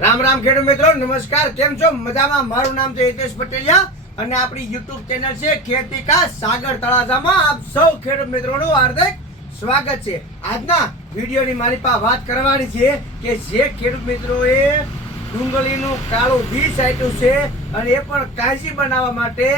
રામ રામ ખેડૂત મિત્રો, નમસ્કાર. કેમ છો? મજામાં? મારું નામ છે હિતેશ પટેલિયા અને આપણી YouTube ચેનલ છે ખેતી કા સાગર તળાજામાં આપ સૌ ખેડૂત મિત્રોનું હાર્દિક સ્વાગત છે. આજના વિડીયોની મારી પાસે વાત કરવાની છે કે જે ખેડૂત મિત્રોએ ડુંગળીનું કાળું બી સાટ્યું છે અને એ પણ કાંસી બનાવવા માટે,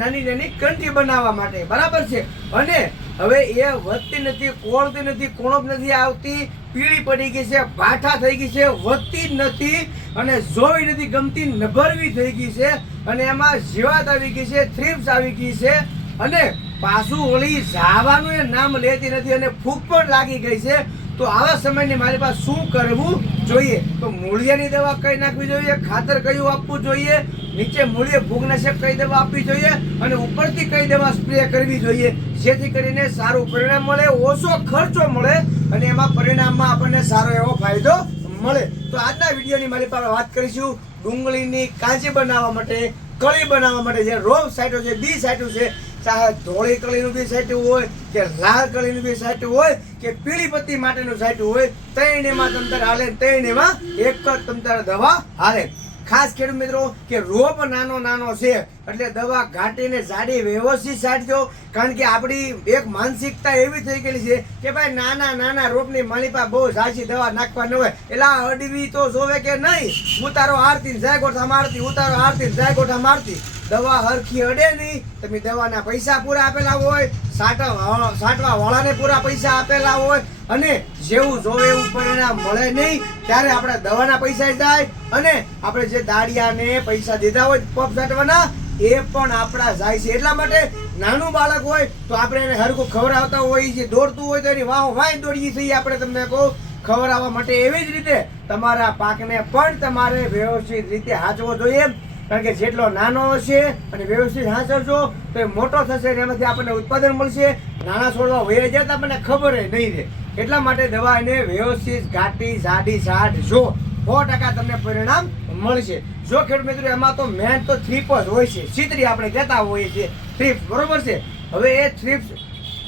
નાની નાની કંઠી બનાવવા માટે, બરાબર છે. અને હવે એ વધતી નથી, કોળતી નથી, કોણપ નથી આવતી, પીળી પડી ગઈ છે, ભાઠા થઈ ગઈ છે, વધતી જ નથી અને જોવી નથી ગમતી, નભરવી થઈ ગઈ છે અને એમાં જીવાત આવી ગઈ છે, થ્રીપ્સ આવી ગઈ છે અને પાછું વળી જાવાનું એ નામ લેતી નથી અને ફૂગ પણ લાગી ગઈ છે. તો આવા સમયની મારી પાસે શું કરવું જોઈએ? તો મૂળિયાની દવા કઈ નાખવી જોઈએ, ખાતર કયું આપવું જોઈએ, નીચે મૂળિયે ફૂગનાશક કઈ દવા આપવી જોઈએ અને ઉપરથી કઈ દવા સ્પ્રે કરવી જોઈએ, જેથી કરીને સારું પરિણામ મળે, ઓછો ખર્ચો મળે અને એમાં પરિણામમાં આપણને સારો એવો ફાયદો મળે. તો આજના વિડીયોની મારી પાસે વાત કરીશું ડુંગળીની કાંચી બનાવવા માટે, કળી બનાવવા માટે. જે રોગ સાઈટો છે, બી સાઈટો છે, ચાહે ધોળી કળીનું બી સાટ્યું હોય કે લાલ કળીનું બી સાટ્યું હોય કે પીળી પત્તી માટેનું સાટ્યું હોય, ત્રણેયમાં તમતાર હાલે, ત્રણેયમાં એક જ તમતાર દવા હાલે. ખાસ ખેડૂત મિત્રો કે રોપ નાનો નાનો છે એટલે દવા ઘાટીને જાડી વ્યવસ્થિત સાટજો. કારણ કે આપણી એક માનસિકતા એવી થઈ ગયેલી છે કે ભાઈ નાના નાના રોપની માલિપા બહુ ઝાઝી દવા નાખવા ન હોય, એટલે અડવી તો જોવે કે નહીં, ઉતારો હારતી જાય ગોઠા મારતી, ઉતારો હારતી જાય ગોઠા મારતી, દવા હરખી અડે નહીં. તમે દવાના પૈસા પૂરા આપેલા હોય, સાટવા વાળાને પૂરા પૈસા આપેલા હોય અને જેવું જોવે એવું પરિણામ મળે નહીં, ત્યારે આપણે દવાના પૈસા જાય અને આપણે જે દાડિયાને પૈસા દીધા હોય પપ સાટવાના એ પણ આપણા જાય છે. એટલા માટે નાનું બાળક હોય તો આપણે એને હરખું ખવડાવતા હોય, જે દોડતું હોય તો એની વાય દોડીએ છીએ આપણે, તમને કહું, ખવડાવવા માટે. એવી જ રીતે તમારા પાકને પણ તમારે વ્યવસ્થિત રીતે હાચવો જોઈએ. કારણ કે જેટલો નાનો હશે અને વ્યવસ્થિત હાંચવજો તો એ મોટો થશે અને એમાંથી આપણને ઉત્પાદન મળશે. નાના છોડવા વહી જાય તો આપણને ખબર નહીં રહે. એટલા માટે દવા એને વ્યવસ્થિત ઘાટી જાડી છાંટજો, 100% તમને પરિણામ મળશે. જો ખેડૂત મિત્રો એમાં તો મેન તો થ્રીપ જ હોય છે, છીતરી આપણે કહેતા હોઈએ છીએ, થ્રીપ, બરોબર છે. હવે એ થ્રીપ્સ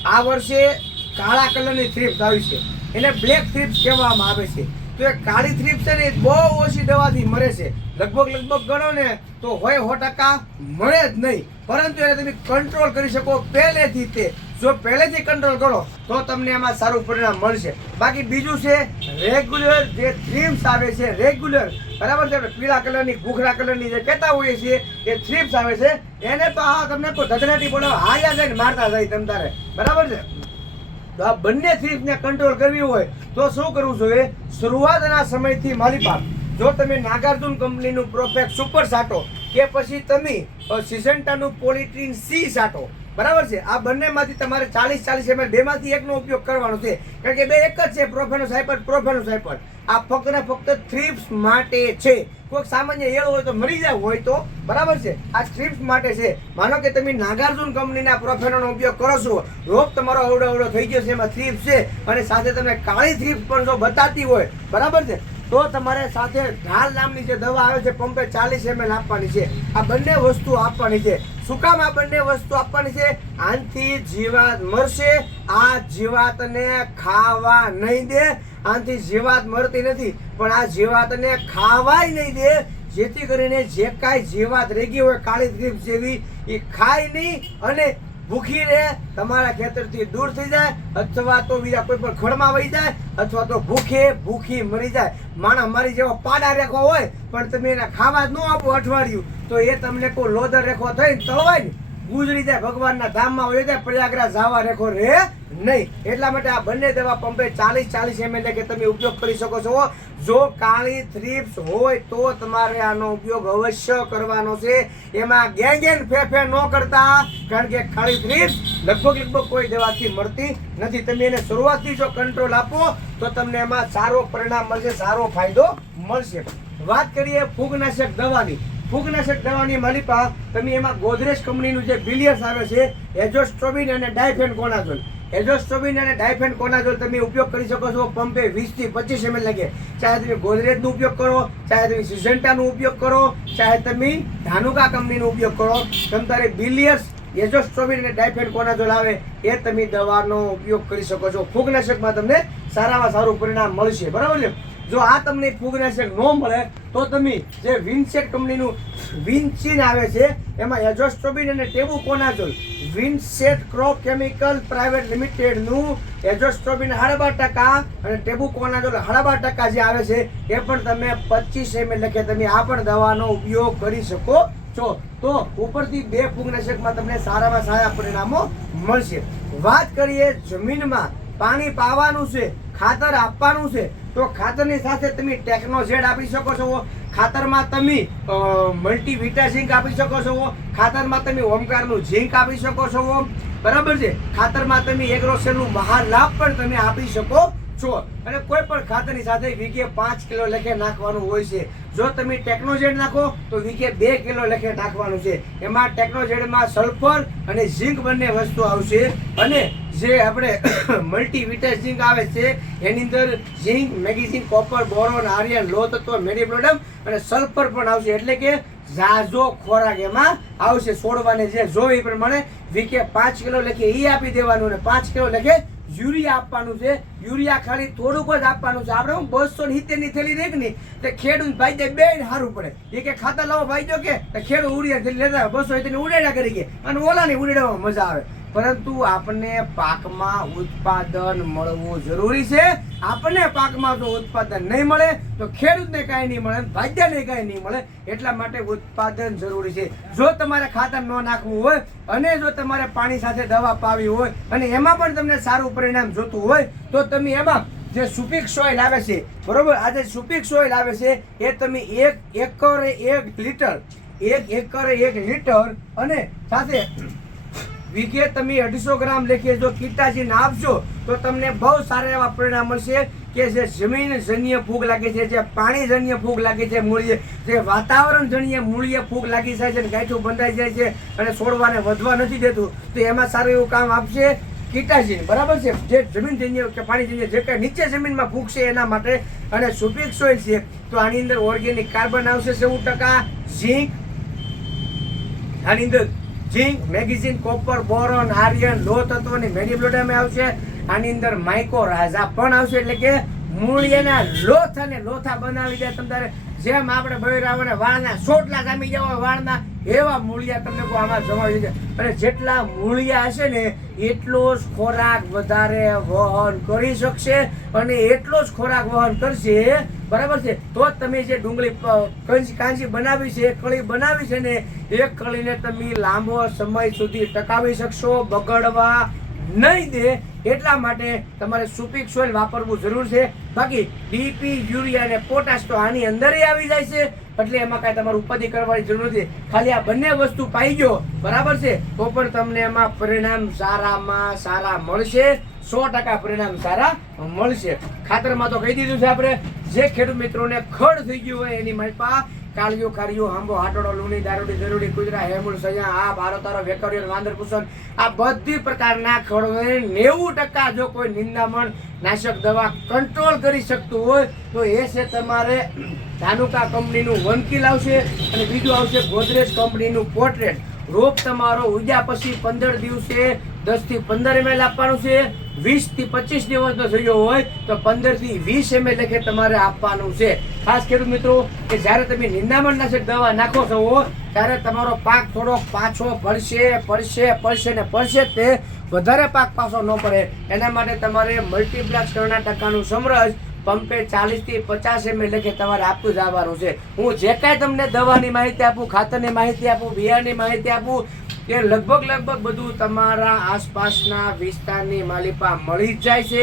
આ વર્ષે કાળા કલરની થ્રીપ્સ આવી છે, એને બ્લેક થ્રીપ્સ કહેવામાં આવે છે. તો એ કાળી થ્રીપ્સ છે ને બહુ ઓછી દવાથી મરે છે, લગભગ ગણો ને તો હોય 100% મળે જ નહીં. પરંતુ એને તમે કંટ્રોલ કરી શકો પહેલેથી. તે જો પહેલેથી કંટ્રોલ કરો તો તમને એમાં સારું પરિણામ મળશે. બાકી બીજું છે રેગ્યુલર જે થ્રીપ્સ આવે છે, રેગ્યુલર, બરાબર છે, પીળા કલરની, ભૂખરા કલરની જે કહેતા હોઈએ છીએ એ થ્રીપ્સ આવે છે, એને તો તમને કોઈ ધધનાટી બોલાવો હાર્યા જાય ને મારતા જાય તમ તારે, બરાબર છે. તો આ બંને થ્રીપ્સને કંટ્રોલ કરવી હોય તો શું કરવું જોઈએ? શરૂઆતના સમયથી મારી પાસે જો તમે નાગાર્જુન કંપનીનું પ્રોફેક્ટ સુપર સાટો કે પછી તમે સિઝન્ટાનું પોલિટ્રીન સી સાટો, બરાબર છે, આ બંનેમાંથી તમારે 40 ml બેમાંથી એકનો ઉપયોગ કરવાનો છે. કારણ કે બે એક જ છે, પ્રોફેનોસાયપર. આ ફક્ત ને ફક્ત થ્રીપ્સ માટે છે. કોઈક સામાન્ય એળો હોય તો મરી જાય હોય તો, બરાબર છે, આ થ્રીપ્સ માટે છે. માનો કે તમે નાગાર્જુન કંપનીના પ્રોફેનોનો ઉપયોગ કરો છો, રોપ તમારો અવડો થઈ ગયો છે, એમાં થ્રીપ્સ છે અને સાથે તમને કાળી થ્રીપ્સ પણ જો બતાતી હોય, બરાબર છે, તો તમારે સાથે ઢાલ નામની જે દવા આવે છે પંપે 40 ml આપવાની છે. આ બંને વસ્તુ આપવાની છે. શું કામ આ બંને વસ્તુ આપવાની છે? આનાથી જીવાત મરશે, આ જીવાતને ખાવા નહીં દે. આનાથી જીવાત મરતી નથી પણ આ જીવાતને ખાવાય નહીં દે, જેથી કરીને જે કાંઈ જીવાત રેગી હોય કાળી થ્રીપ્સ જેવી એ ખાય નહીં અને ભૂખી રહે, તમારા ખેતરથી દૂર થઈ જાય, અથવા તો બીજા કોઈ પણ ખડમાં વહી જાય, અથવા તો ભૂખી મરી જાય. માણસ મારી જેવો પાડા રેખો હોય પણ તમે એને ખાવા જ ન આપો અઠવાડિયું તો એ તમને કોઈ લોદર રેખો થઈને તળવાય ને ગુજરી જાય, ભગવાનના ધામમાં હોય જાય, પ્રયાગરાજ જવા રેખો રહે નહીં. એટલા માટે આ બંને દવા પંપે 40 ml કે તમે ઉપયોગ કરી શકો છો. જો કાળી થ્રીપ્સ હોય તો તમારે આનો ઉપયોગ અવશ્ય કરવાનો છે. એમાં ગેંગેન ફેફે ન કરતા, કારણ કે કાળી થ્રીપ્સ લગભગ કોઈ દવાથી મળતી નથી. તમે એને શરૂઆતથી જો કંટ્રોલ આપો તો તમને એમાં સારો પરિણામ મળશે, સારો ફાયદો મળશે. વાત કરીએ ફૂગનાશક દવાની. ફૂગનાશક દવાની માલિપા તમે એમાં ગોદરેજ કંપનીનું જે બિલિયર્સ આવે છે, એઝોસ્ટ્રોબિન અને ડાયફેનકોનાઝોલ, એઝોસ્ટ્રોબિન અને ડાયફેનકોનાઝોલ તમે ઉપયોગ કરી શકો છો પંપે 20 થી 25 ml લગે. ચાહે તમે ગોદરેજનો ઉપયોગ કરો, ચાહે તમે સિઝન્ટાનો ઉપયોગ કરો, ચાહે તમે ધાનુકા કંપનીનો ઉપયોગ કરો, તમારે બિલિયર્સ, એઝોસ્ટ્રોબિન અને ડાયફેનકોનાઝોલ આવે એ તમે દવાનો ઉપયોગ કરી શકો છો. ફૂગનાશકમાં તમને સારામાં સારું પરિણામ મળશે, બરાબર છે. જો આ તમને ફૂગનાશક ન મળે તો તમે જે વિન્સેટ કંપનીનું વિન્ચીન આવે છે એમાં એઝોસ્ટ્રોબિન અને tebuconazole વિન્સેટ crop chemical private લિમિટેડનું azoxystrobin 12% અને ટેબુકોનાઝોલ 12% જે આવે છે એ પણ તમે 25 ml લખે તમે આ પણ દવાનો ઉપયોગ કરી શકો છો. તો ઉપરથી 2 ફૂગનાશકમાં તમને સારામાં સારા પરિણામો મળશે. વાત કરીએ જમીનમાં પાણી પાવાનું છે, ખાતર આપવાનું છે, તો ખાતરની સાથે તમે ટેકનોઝેડ આપી શકો છો. ખાતરમાં તમે મલ્ટીવિટા ઝીંક આપી શકો છો. ખાતરમાં તમે ઓમકારનું ઝીંક આપી શકો છો. બરાબર છે. ખાતરમાં તમે એગ્રોસેલનું મહાલાભ પણ તમે આપી શકો છો. અને કોઈ પણ ખાતરની સાથે વીઘે 5 કિલો લખે નાખવાનું હોય છે. જો તમે ટેકનોઝેડ નાખો તો વીઘે 2 કિલો લખે નાખવાનું છે. એમાં ટેકનોઝેડમાં સલ્ફર અને ઝીંક બંને વસ્તુ આવશે. અને જે આપણે મલ્ટીવિટા ઝીંક આવે છે એની અંદર ઝીંક, મેગ્નેશિયમ, કોપર, બોરોન, આયર્ન, લોહ તત્વ, મેરીબ્લોડમ અને સલ્ફર પણ આવશે. એટલે કે ઝાઝો ખોરાક એમાં આવશે. છોડવાને જે જોઈ એ પ્રમાણે વીઘે 5 કિલો લખે એ આપી દેવાનું અને 5 કિલો લખે યુરિયા આપવાનું છે. યુરિયા ખાલી થોડુંક જ આપવાનું છે. આપણે 270 ની થેલી રેક ની તે ખેડૂત ભાઈ દે બે સારું પડે. એ કે ખાતર લાવો ભાઈ જો કે ખેડૂત યુરિયા થેલી લેતા 270 ની ઉડેડા કરી ગયા અને ઓલાની ઉડેડામાં મજા આવે. પરંતુ આપણને પાકમાં ઉત્પાદન મળવું જરૂરી છે. આપણને પાકમાં જો ઉત્પાદન નહીં મળે તો ખેડૂતને કાંઈ નહીં મળે, ભાગ્યને કાંઈ નહીં મળે. એટલા માટે ઉત્પાદન જરૂરી છે. જો તમારે ખાતર ન નાખવું હોય અને જો તમારે પાણી સાથે દવા પાવી હોય અને એમાં પણ તમને સારું પરિણામ જોતું હોય તો તમે એમાં જે સુપિક સોઇલ આવે છે, બરોબર, આ જે સુપિક સોઇલ આવે છે એ તમે 1 એકરે 1 લીટર અને સાથે વીઘે તમે 250 ગ્રામ લેખે જો કીટાજીન આપશો તો તમને બહુ સારા એવા પરિણામ મળશે. કે જે જમીનજન્ય ફૂગ લાગે છે, જે પાણીજન્ય ફૂગ લાગે છે, મૂળીએ જે વાતાવરણજન્ય મૂળીએ ફૂગ લાગી જાય છે અને ગાંઠું બંધાઈ જાય છે અને છોડવાને વધવા નથી દેતું, તો એમાં સારું એવું કામ આપશે કીટાજીન. બરાબર છે. જે જમીનજન્ય કે પાણીજન્ય જે કંઈ નીચે જમીનમાં ફૂગ છે એના માટે. અને સુપિક સોઇલ છે તો આની અંદર ઓર્ગેનિક કાર્બન આવશે 90%, ઝીંક, આની અંદર ઝીંક, મેગ્નેશિયમ, કોપર, બોરોન, આયર્ન, લોહ તત્વની મેરીબ્લોડમ આવશે. આની અંદર માઇકોરાઝા પણ આવશે. એટલે કે મૂળિયાના લોથા બનાવી દે. તમારે જેમ આપણે બૈરાઓને વાળના સોટલા જામી જવા વાળના એવા મૂળિયા તમને આમાં જમાવી દે. અને જેટલા મૂળિયા હશે ને એટલો જ ખોરાક વધારે વહન કરી શકશે અને એટલો જ ખોરાક વહન કરશે. બરાબર છે. તો તમે જે ડુંગળી કાંજી બનાવી છે, કળી બનાવી છે ને એ કળીને તમે લાંબો સમય સુધી ટકાવી શકશો, બગડવા નહીં દે. એટલા માટે તમારે સુપિક સોઇલ વાપરવું જરૂર છે. બાકી ડીપી, યુરિયા અને પોટાશ તો આની અંદર આવી જાય છે. એટલે એમાં કાંઈ તમારે ઉપાધિ કરવાની જરૂર નથી. ખાલી આ બંને વસ્તુ પાઈ ગયો, બરાબર છે, તો પણ તમને એમાં પરિણામ સારામાં સારા મળશે. 100% પરિણામ સારા મળશે. ખાતરમાં તો કહી દીધું છે આપણે. જે ખેડૂત મિત્રોને ખડ થઈ ગયું હોય એની માલપા કાળિયું, ખારિયું, આંબો, હાટોડો, લૂણી, દારૂડી, દરૂડી, કુતરા, હેમુલ, સયા, આ બારોતારો, વેકરિયો, વાંદર કુસન, આ બધી પ્રકારના ખડોને 90% જો કોઈ નિંદામણ નાશક દવા કંટ્રોલ કરી શકતું હોય તો એ છે તમારે ધાનુકા કંપનીનું 1 કિલ આવશે અને બીજું આવશે ગોદરેજ કંપનીનું પોર્ટ્રેટ. રોપ તમારો ઉગ્યા પછી 15 દિવસે 10 થી 15 ml આપવાનું છે. 20 થી 25 દિવસનો થયો હોય તો 15 થી 20 ml લખે તમારે આપવાનું છે. ખાસ ખેડૂત મિત્રો કે જ્યારે તમે નિંદામણનાશક દવા નાખો છો ત્યારે તમારો પાક થોડોક પાછો પડશે તે વધારે પાક પાછો ન પડે એના માટે તમારે મલ્ટીપ્લેક્સ કર્ણાટકાનું સમરસ પંપે 40 થી 50 ml લખે તમારે આપતું જ આવવાનું છે. હું જે કાંઈ તમને દવાની માહિતી આપું, ખાતરની માહિતી આપું, બિયારની માહિતી આપું એ લગભગ બધું તમારા આસપાસના વિસ્તારની માલિપા મળી જ જાય છે.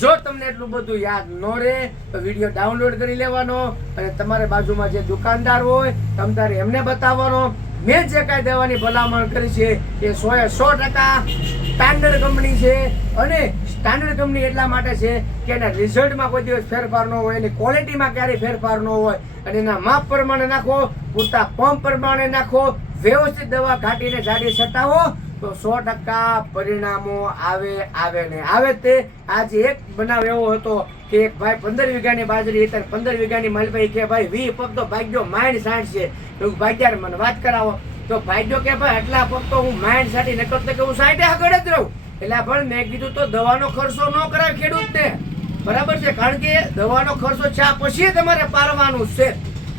જો તમને એટલું બધું યાદ ન રહે તો વિડીયો ડાઉનલોડ કરી લેવાનો અને તમારે બાજુમાં જે દુકાનદાર હોય તમારે એમને બતાવવાનો. મેં જે કાંઈ દવાની ભલામણ કરી છે એ 100% સ્ટાન્ડર્ડ કંપની છે. અને સ્ટાન્ડર્ડ કંપની એટલા માટે છે કે એના રિઝલ્ટમાં કોઈ દિવસ ફેરફાર ન હોય, એની ક્વોલિટીમાં ક્યારેય ફેરફાર ન હોય અને એના માપ પ્રમાણે નાખો, પૂરતા પંપ પ્રમાણે નાખો, વ્યવસ્થિત દવા ઘાટીને જાડી છટાવો તો 100% પરિણામો આવે તે. આજે એક બનાવ એવો હતો કે એક ભાઈ 15 વીઘાની બાજરી હતી, 15 વીઘાની માલભાઈ કે ભાઈ 20 પગ તો ભાગ્યો માઇન્ડ 60 છે. એવું ભાગ્યાર મને વાત કરાવો તો ભાગ્યો કે ભાઈ આટલા પગ તો હું માઇન્ડ 60 ન કરતો કે હું 60 આગળ જ રહું. એટલે પણ મેં કીધું તો દવાનો ખર્ચો ન કરાય ખેડૂતને. બરાબર છે, કારણ કે દવાનો ખર્ચો ચા પછી તમારે પારવાનું છે,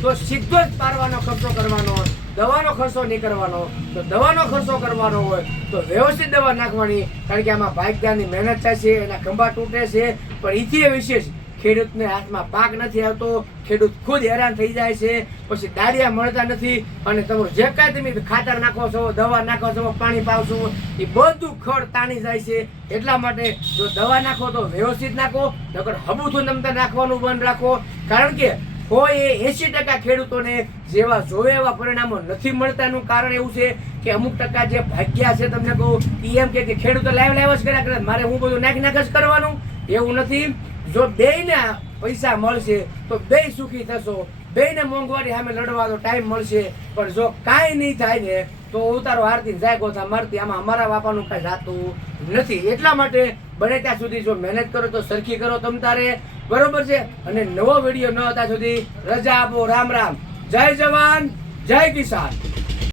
તો સીધો જ પારવાનો ખર્ચો કરવાનો, દવાનો ખર્ચો નહીં કરવાનો. તો દવાનો ખર્ચો કરવાનો હોય તો વ્યવસ્થિત દવા નાખવાની, કારણ કે આમાં ભાગ્યની મહેનત થાય છે, એના ખંભા તૂટે છે. પણ એથી વિશેષ ખેડૂતને હાથમાં પાક નથી આવતો, ખેડૂત ખુદ હેરાન થઈ જાય છે, પછી દાળિયા મળતા નથી, અને તમારું જે કાંઈ તમે ખાતર નાખો છો, દવા નાખો છો, પાણી પાવશો, એ બધું ખડ તાણી જાય છે. એટલા માટે જો દવા નાખો તો વ્યવસ્થિત નાખો, નકર હબુથું નમતા નાખવાનું બંધ રાખો. કારણ કે હોય એ 80% ખેડૂતોને જેવા જોવે એવા પરિણામો નથી મળતા. એનું કારણ એવું છે કે અમુક ટકા જે ભાગ્યા છે, તમને કહું, એમ કે ખેડૂતો લાઈવ જ કર્યા કરે, મારે હું બધું નાખ જ કરવાનું. એવું નથી. જો બેયને પૈસા મળશે તો બેય સુખી થશો, બેયને મોંઘવારી સામે લડવાનો ટાઈમ મળશે. પણ જો કાંઈ નહીં થાય ને તો ઉતારો હારતી જાય ગોથા મારતી, આમાં અમારા બાપાનું કાંઈ જાતું નથી. એટલા માટે બને ત્યાં સુધી જો મહેનત કરો તો સરખી કરો તમ તારે, બરોબર છે. અને નવો વિડીયો ન હતા સુધી રજા આપો. રામ રામ. જય જવાન, જય કિસાન.